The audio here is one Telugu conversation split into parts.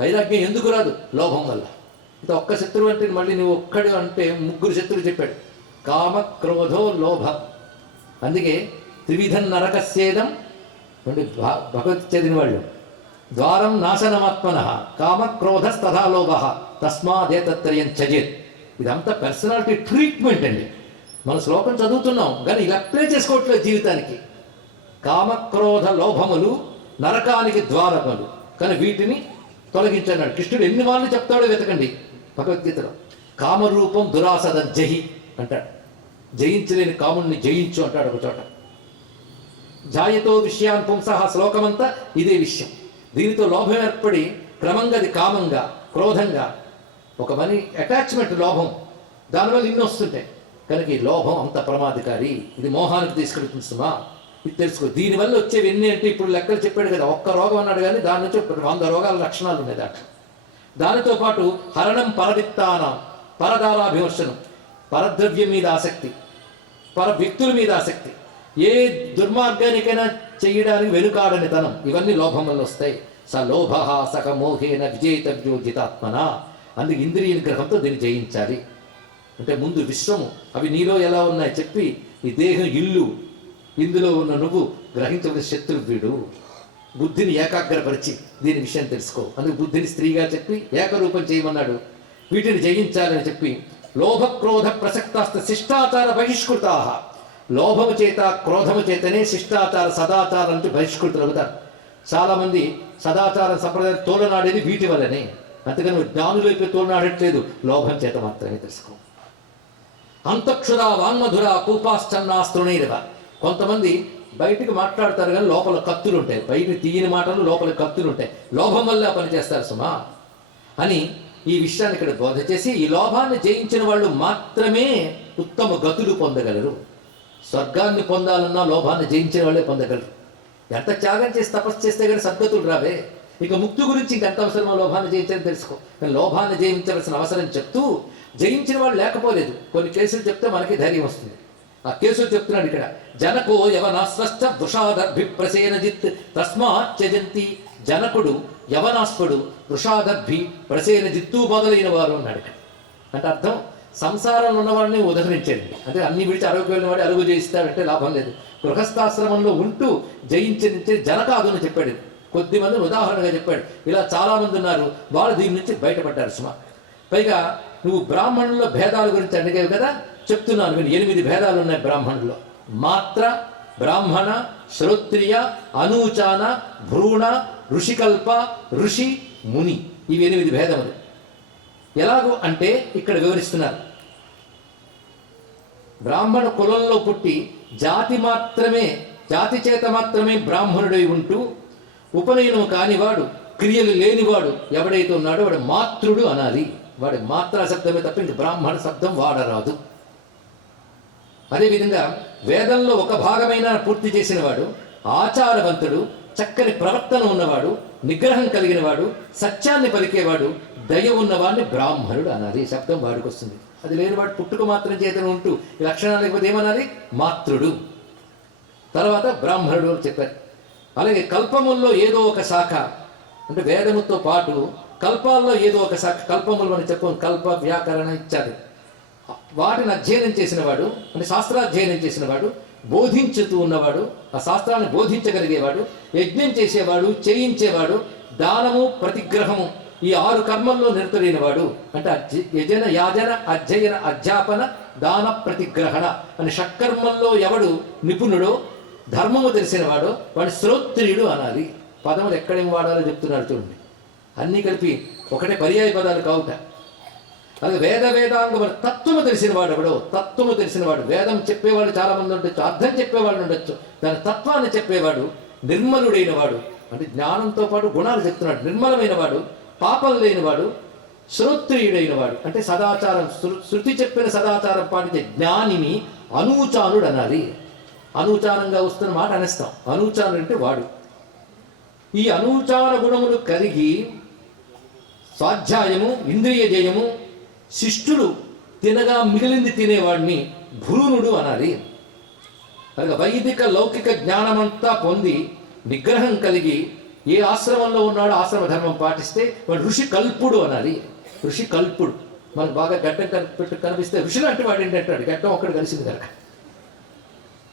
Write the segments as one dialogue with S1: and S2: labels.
S1: వైరాగ్యం ఎందుకు రాదు లోభం వల్ల ఇంత ఒక్క శత్రువు అంటే మళ్ళీ నువ్వు ఒక్కడు అంటే ముగ్గురు శత్రువు చెప్పాడు కామ క్రోధో లోభ అందుకే త్రివిధం సేదం అండి భగవత్ చదివిన వాళ్ళు ద్వారం నాశనమాత్మన కామ క్రోధ తథా లోభ తస్మాదే తత్రయం చజేత్ ఇదంతా పర్సనాలిటీ ట్రీట్మెంట్ అండి మన శ్లోకం చదువుతున్నాం కానీ ఇలా అప్లై చేసుకోవట్లేదు జీవితానికి కామక్రోధ లోభములు నరకానికి ద్వారములు కానీ వీటిని తొలగించన్నాడు కృష్ణుడు ఎన్ని వాళ్ళు చెప్తాడో వెతకండి భగవద్గీతలో కామరూపం దురాసద జహి అంటాడు జయించలేని కాముని జయించు అంటాడు ఒక చోట జాయతో విషయాన్ పుంసహ శ్లోకమంతా ఇదే విషయం దీనితో లోభం ఏర్పడి క్రమంగా అది కామంగా క్రోధంగా ఒక మని అటాచ్మెంట్ లోభం దానివల్ల ఇన్ని వస్తుంటాయి కనుక ఈ లోభం అంత ప్రమాదకారి ఇది మోహానికి తీసుకెళ్తుంది సుమా ఇది తెలుసుకో దీనివల్ల వచ్చేవి ఎన్ని అంటే ఇప్పుడు లెక్కలు చెప్పాడు కదా ఒక్క రోగం అన్నాడు కానీ దాని నుంచి వంద రోగాల లక్షణాలు ఉన్నాయి దాంట్లో దానితో పాటు హరణం పరవిత్తానం పరదారాభివర్షణం పరద్రవ్యం మీద ఆసక్తి పర వ్యక్తుల మీద ఆసక్తి ఏ దుర్మార్గానికైనా చేయడానికి వెనుకాడని తనం ఇవన్నీ లోభం వల్ల వస్తాయి స లోభ సక మోహేన విజేతవ్యోజితాత్మన అందుకు ఇంద్రియ నిగ్రహంతో దీన్ని జయించాలి అంటే ముందు విశ్వము అవి నీలో ఎలా ఉన్నాయి చెప్పి ఈ దేహం ఇల్లు ఇందులో ఉన్న నువ్వు గ్రహించబడిన శత్రువ్యుడు బుద్ధిని ఏకాగ్రపరిచి దీని విషయం తెలుసుకో అందుకు బుద్ధిని స్త్రీగా చెప్పి ఏకరూపం చేయమన్నాడు వీటిని జయించాలని చెప్పి లోభ క్రోధ ప్రసక్తాస్త శిష్టాచార బహిష్కృతా లోభము చేత క్రోధము చేతనే శిష్టాచార సదాచారం అంటే బహిష్కృతులు అవుతారు చాలామంది సదాచార సంప్రదాయం తోలనాడేది వీటి వల్లనే అంతేగాని నువ్వు జ్ఞానులైపు తోలనాడట్లేదు లోభం చేత మాత్రమే తెలుసుకో అంతక్షురా వాంగ్మధుర కూపాశ్చన్నాస్త్రుణైరవ కొంతమంది బయటకు మాట్లాడతారు కానీ లోపల కత్తులు ఉంటాయి బయట తీయని మాటలు లోపల కత్తులు ఉంటాయి లోభం వల్ల పనిచేస్తారు సుమా అని ఈ విషయాన్ని ఇక్కడ బోధ చేసి ఈ లోభాన్ని జయించిన వాళ్ళు మాత్రమే ఉత్తమ గతులు పొందగలరు స్వర్గాన్ని పొందాలన్నా లోభాన్ని జయించిన వాళ్ళే పొందగలరు ఎంత త్యాగం చేసి తపస్సు చేస్తే కానీ సద్గతులు రావే ఇక ముక్తి గురించి ఇంకెంత అవసరమో లోభాన్ని జయించని తెలుసుకో కానీ లోభాన్ని జయించవలసిన అవసరం చెప్తూ జయించిన వాళ్ళు లేకపోలేదు కొన్ని కేసులు చెప్తే మనకి ధైర్యం వస్తుంది ఆ కేసు చెప్తున్నాడు ఇక్కడ జనకో వృషాదర్భి ప్రసేనజిత్ తస్మాత్ తస్మాచ్చజంతి జనకుడు యవనాస్పుడు వృషాదర్భి ప్రసేనజిత్తు మొదలైన వారు అన్నాడు అంటే అర్థం సంసారంలో ఉన్నవాడిని ఉదహరించండి అంటే అన్ని విడిచి అరుగుకు వాడి అరుగు చేయిస్తాడంటే లాభం లేదు గృహస్థాశ్రమంలో ఉంటూ జయించే జనకాదుని చెప్పాడు కొద్ది మంది ఉదాహరణగా చెప్పాడు ఇలా చాలామంది ఉన్నారు వాళ్ళు దీని నుంచి బయటపడ్డారు సుమ పైగా నువ్వు బ్రాహ్మణుల భేదాల గురించి అడిగావు కదా చెప్తున్నాను మీరు ఎనిమిది భేదాలు ఉన్నాయి బ్రాహ్మణులు మాత్ర బ్రాహ్మణ శ్రోత్రియ అనూచాన భ్రూణ ఋషికల్ప ఋషి ముని ఇవి ఎనిమిది భేదములు ఎలాగో అంటే ఇక్కడ వివరిస్తున్నారు బ్రాహ్మణ కులంలో పుట్టి జాతి మాత్రమే జాతి చేత మాత్రమే బ్రాహ్మణుడై ఉంటూ ఉపనయనం కానివాడు క్రియలు లేనివాడు ఎవడైతే ఉన్నాడో వాడు మాతృడు అనాలి వాడి మాత్ర శబ్దమే తప్పింది బ్రాహ్మణ శబ్దం వాడరాదు అదేవిధంగా వేదంలో ఒక భాగమైన పూర్తి చేసిన వాడు ఆచారవంతుడు చక్కని ప్రవర్తన ఉన్నవాడు నిగ్రహం కలిగిన వాడు సత్యాన్ని పలికేవాడు దయ ఉన్నవాడిని బ్రాహ్మణుడు అనాలి శబ్దం వాడికి వస్తుంది అది లేనివాడు పుట్టుకు మాత్రం చేతను ఉంటూ లక్షణాలు లేకపోతే ఏమనాలి మాతృడు తర్వాత బ్రాహ్మణుడు అని చెప్పారు అలాగే కల్పముల్లో ఏదో ఒక శాఖ అంటే వేదముతో పాటు కల్పాల్లో ఏదో ఒక శాఖ కల్పములు అని చెప్పం కల్ప వ్యాకరణ ఇచ్చారు వాటిని అధ్యయనం చేసిన వాడు అంటే శాస్త్రాధ్యయనం చేసిన వాడు బోధించుతూ ఉన్నవాడు ఆ శాస్త్రాన్ని బోధించగలిగేవాడు యజ్ఞం చేసేవాడు చేయించేవాడు దానము ప్రతిగ్రహము ఈ ఆరు కర్మల్లో వాడు అంటే యజన యాజన అధ్యయన అధ్యాపన దాన ప్రతిగ్రహణ అని షట్కర్మల్లో ఎవడు నిపుణుడో ధర్మము తెలిసినవాడో వాడు శ్రోత్రియుడు అనాలి పదములు ఎక్కడేం వాడాలో చెప్తున్నాడు చూడండి అన్నీ కలిపి ఒకటే పర్యాయ పదాలు కావుట అది వేద వేదాంగములు తత్వము తెలిసినవాడు ఎవడో తత్వము తెలిసినవాడు వేదం చెప్పేవాడు చాలామంది ఉండొచ్చు అర్థం చెప్పేవాడు ఉండొచ్చు దాని తత్వాన్ని చెప్పేవాడు నిర్మలుడైన వాడు అంటే జ్ఞానంతో పాటు గుణాలు చెప్తున్నాడు నిర్మలమైన వాడు పాపం లేనివాడు శ్రోత్రియుడైన వాడు అంటే సదాచారం శృతి చెప్పిన సదాచారం పాటించే జ్ఞానిని అనూచానుడు అనాలి అనూచానంగా వస్తున్న మాట అనేస్తాం అనూచానుడు అంటే వాడు ఈ అనూచార గుణములు కలిగి స్వాధ్యాయము ఇంద్రియ జయము శిష్ఠుడు తినగా మిగిలింది తినేవాడిని భ్రూనుడు అనాలి కనుక వైదిక లౌకిక జ్ఞానమంతా పొంది నిగ్రహం కలిగి ఏ ఆశ్రమంలో ఉన్నాడో ఆశ్రమ ధర్మం పాటిస్తే వాడు ఋషి కల్పుడు అనాలి ఋషి కల్పుడు మనకు బాగా గడ్డ కనిపెట్టు కనిపిస్తే ఋషి లాంటి వాడు ఏంటి అంటాడు గడ్డం ఒక్కడ కలిసింది కనుక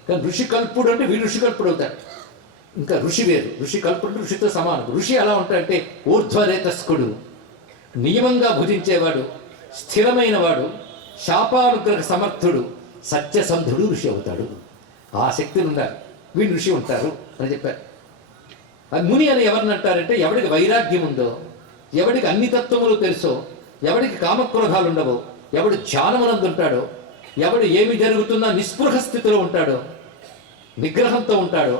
S1: కానీ ఋషి కల్పుడు అంటే వీడు ఋషి కల్పుడు అవుతాడు ఇంకా ఋషి వేరు ఋషి కల్పుడు ఋషితో సమానం ఋషి ఎలా ఉంటాడంటే ఊర్ధ్వరేతస్కుడు నియమంగా భుజించేవాడు స్థిరమైన వాడు శాపానుగ్రహ సమర్థుడు సత్యసంధుడు ఋషి అవుతాడు ఆ శక్తులు ఉండాలి వీడు ఋషి ఉంటారు అని చెప్పారు ముని అని ఎవరిని అంటారంటే ఎవడికి వైరాగ్యం ఉందో ఎవడికి అన్ని తత్వములు తెలుసో ఎవడికి కామక్రోధాలు ఉండవో ఎవడు ధ్యానమునందు ఉంటాడో ఎవడు ఏమి జరుగుతున్నా నిస్పృహ స్థితిలో ఉంటాడో నిగ్రహంతో ఉంటాడో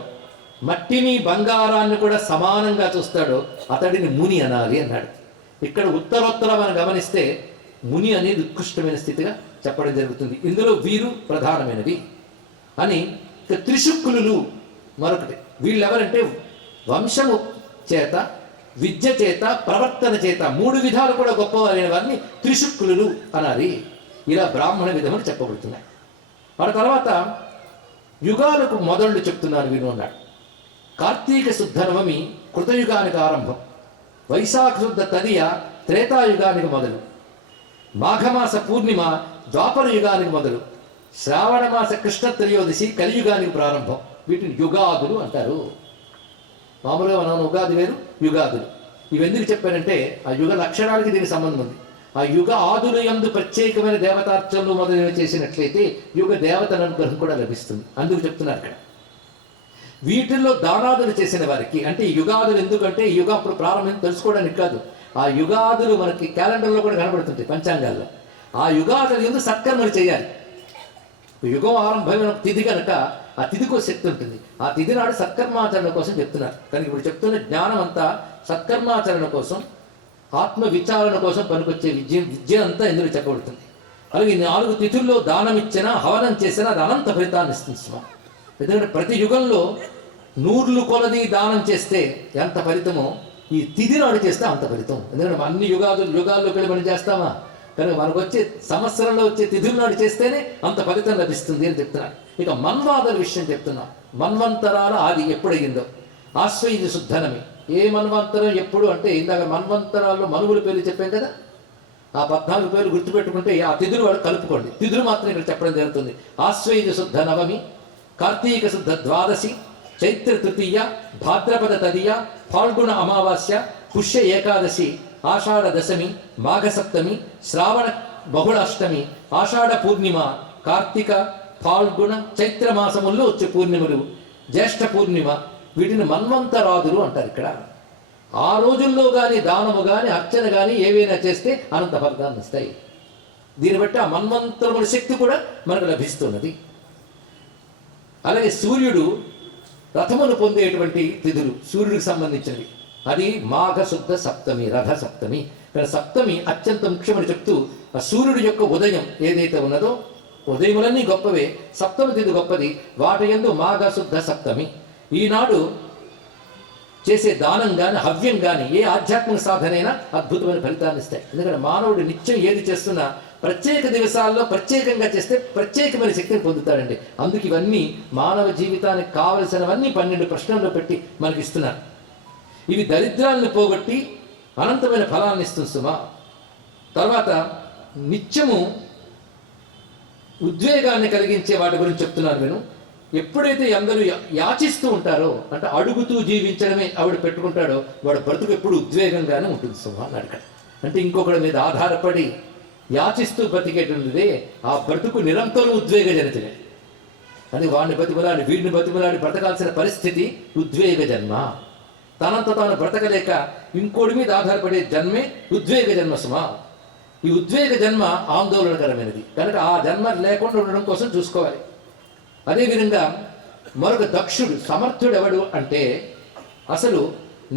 S1: మట్టిని బంగారాన్ని కూడా సమానంగా చూస్తాడో అతడిని ముని అనాలి అన్నాడు ఇక్కడ ఉత్తరోత్తరం మనం గమనిస్తే ముని అనేది ఉత్కృష్టమైన స్థితిగా చెప్పడం జరుగుతుంది ఇందులో వీరు ప్రధానమైనవి అని ఇక త్రిశుక్కులు మరొకటి వీళ్ళెవరంటే వంశము చేత విద్య చేత ప్రవర్తన చేత మూడు విధాలు కూడా గొప్పవారైన వారిని త్రిశుక్కులు అనాలి ఇలా బ్రాహ్మణ విధమని చెప్పబడుతున్నాయి వాడి తర్వాత యుగాలకు మొదళ్ళు చెప్తున్నారు విను అన్నాడు కార్తీక శుద్ధ నవమి కృతయుగానికి ఆరంభం వైశాఖ శుద్ధ తదియ త్రేతాయుగానికి మొదలు మాఘమాస పూర్ణిమ ద్వాపర యుగానికి మొదలు శ్రావణమాస కృష్ణ త్రయోదశి కలియుగానికి ప్రారంభం వీటిని యుగాదులు అంటారు మామూలుగా మనం ఉగాది వేరు యుగాదులు ఇవెందుకు చెప్పానంటే ఆ యుగ లక్షణాలకి దీనికి సంబంధం ఉంది ఆ యుగ ఆదులు ఎందు ప్రత్యేకమైన దేవతార్చనలు మొదలు చేసినట్లయితే యుగ దేవతల అనుగ్రహం కూడా లభిస్తుంది అందుకు చెప్తున్నారు అక్కడ వీటిల్లో దానాదులు చేసిన వారికి అంటే యుగాదులు ఎందుకంటే యుగ అప్పుడు ప్రారంభం తెలుసుకోవడానికి కాదు ఆ యుగాదులు మనకి క్యాలెండర్లో కూడా కనబడుతుంటాయి పంచాంగాల్లో ఆ యుగాదులు ఎందుకు సత్కర్మలు చేయాలి యుగం ఆరంభమైన తిథి కనుక ఆ తిథికో శక్తి ఉంటుంది ఆ తిథి నాడు సత్కర్మాచరణ కోసం చెప్తున్నారు కానీ ఇప్పుడు చెప్తున్న జ్ఞానం అంతా సత్కర్మాచరణ కోసం ఆత్మ విచారణ కోసం పనికొచ్చే విద్య విద్య అంతా ఇందులో చెప్పబడుతుంది అలాగే నాలుగు తిథుల్లో దానం ఇచ్చినా హవనం చేసినా అది అనంత ఫలితాన్ని ఇస్తుంది స్వామి ఎందుకంటే ప్రతి యుగంలో నూర్లు కొలది దానం చేస్తే ఎంత ఫలితమో ఈ తిథిని అడుగు చేస్తే అంత ఫలితం ఎందుకంటే అన్ని యుగాదులు యుగాల్లో పెళ్లి పని చేస్తామా కనుక మనకు వచ్చే సంవత్సరంలో వచ్చే తిథులను నాడు చేస్తేనే అంత ఫలితం లభిస్తుంది అని చెప్తున్నాను ఇక మన్వాదుల విషయం చెప్తున్నాను మన్వంతరాల ఆది ఎప్పుడయ్యిందో ఆశ్వయుజ శుద్ధనమి ఏ మన్వంతరం ఎప్పుడు అంటే ఇందాక మన్వంతరాల్లో మనువుల పేర్లు చెప్పాం కదా ఆ పద్నాలుగు పేర్లు గుర్తుపెట్టుకుంటే ఆ తిథులు వాడు కలుపుకోండి తిథులు మాత్రం ఇక్కడ చెప్పడం జరుగుతుంది ఆశ్వయుజ శుద్ధ నవమి కార్తీక శుద్ధ ద్వాదశి చైత్ర తృతీయ భాద్రపద తదియ ఫాల్గుణ అమావాస్య పుష్య ఏకాదశి ఆషాఢ దశమి మాఘసప్తమి శ్రావణ బహుళాష్టమి ఆషాఢ పూర్ణిమ కార్తీక ఫాల్గుణ చైత్ర మాసముల్లో వచ్చే పూర్ణిమలు జ్యేష్ఠ పూర్ణిమ వీటిని మన్వంతరాదులు అంటారు ఇక్కడ ఆ రోజుల్లో కానీ దానము కానీ అర్చన కానీ ఏవైనా చేస్తే అనంత ఫలితాన్ని వస్తాయి దీన్ని బట్టి ఆ మన్వంతరముల శక్తి కూడా మనకు లభిస్తున్నది అలాగే సూర్యుడు రథమును పొందేటువంటి తిథులు సూర్యుడికి సంబంధించినవి అది మాఘ శుద్ధ సప్తమి రథ సప్తమి సప్తమి అత్యంత ముఖ్యమని చెప్తూ ఆ సూర్యుడి యొక్క ఉదయం ఏదైతే ఉన్నదో ఉదయములన్నీ గొప్పవే సప్తమి తిథి గొప్పది వాటి ఎందు మాఘ శుద్ధ సప్తమి ఈనాడు చేసే దానం కానీ హవ్యం కానీ ఏ ఆధ్యాత్మిక సాధనైనా అద్భుతమైన ఫలితాన్ని ఇస్తాయి ఎందుకంటే మానవుడు నిత్యం ఏది చేస్తున్నా ప్రత్యేక దివసాల్లో ప్రత్యేకంగా చేస్తే ప్రత్యేకమైన శక్తిని పొందుతాడండి అందుకు ఇవన్నీ మానవ జీవితానికి కావలసినవన్నీ పన్నెండు ప్రశ్నల్లో పెట్టి మనకి ఇస్తున్నారు ఇవి దరిద్రాలను పోగొట్టి అనంతమైన ఫలాన్ని ఇస్తుంది సుమా తర్వాత నిత్యము ఉద్వేగాన్ని కలిగించే వాటి గురించి చెప్తున్నాను నేను ఎప్పుడైతే అందరూ యాచిస్తూ ఉంటారో అంటే అడుగుతూ జీవించడమే ఆవిడ పెట్టుకుంటాడో వాడు బ్రతుకు ఎప్పుడు ఉద్వేగంగానే ఉంటుంది సుమా అని అంటే ఇంకొకటి మీద ఆధారపడి యాచిస్తూ బ్రతికేటువంటిది ఆ బ్రతుకు నిరంతరం ఉద్వేగజనితమే అని వాడిని బతిమలాడి వీడిని బతిమలాడి బ్రతకాల్సిన పరిస్థితి ఉద్వేగ జన్మ తనంత తాను బ్రతకలేక ఇంకోటి మీద ఆధారపడే జన్మే ఉద్వేగ జన్మ సుమా ఈ ఉద్వేగ జన్మ ఆందోళనకరమైనది కనుక ఆ జన్మ లేకుండా ఉండడం కోసం చూసుకోవాలి అదేవిధంగా మరొక దక్షుడు సమర్థుడు ఎవడు అంటే అసలు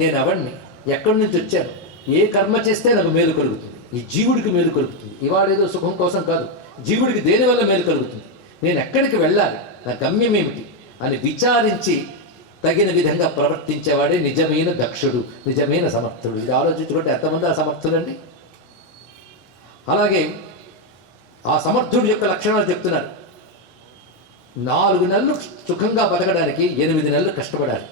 S1: నేను ఎవడిని ఎక్కడి నుంచి వచ్చాను ఏ కర్మ చేస్తే నాకు మేలు కలుగుతుంది ఈ జీవుడికి మేలు కలుగుతుంది ఏదో సుఖం కోసం కాదు జీవుడికి దేనివల్ల మేలు కలుగుతుంది నేను ఎక్కడికి వెళ్ళాలి నా గమ్యం ఏమిటి అని విచారించి తగిన విధంగా ప్రవర్తించేవాడే నిజమైన దక్షుడు నిజమైన సమర్థుడు ఇది ఆలోచించుకుంటే ఎంతమంది అసమర్థులండి అలాగే ఆ సమర్థుడి యొక్క లక్షణాలు చెప్తున్నారు నాలుగు నెలలు సుఖంగా బతకడానికి ఎనిమిది నెలలు కష్టపడాలి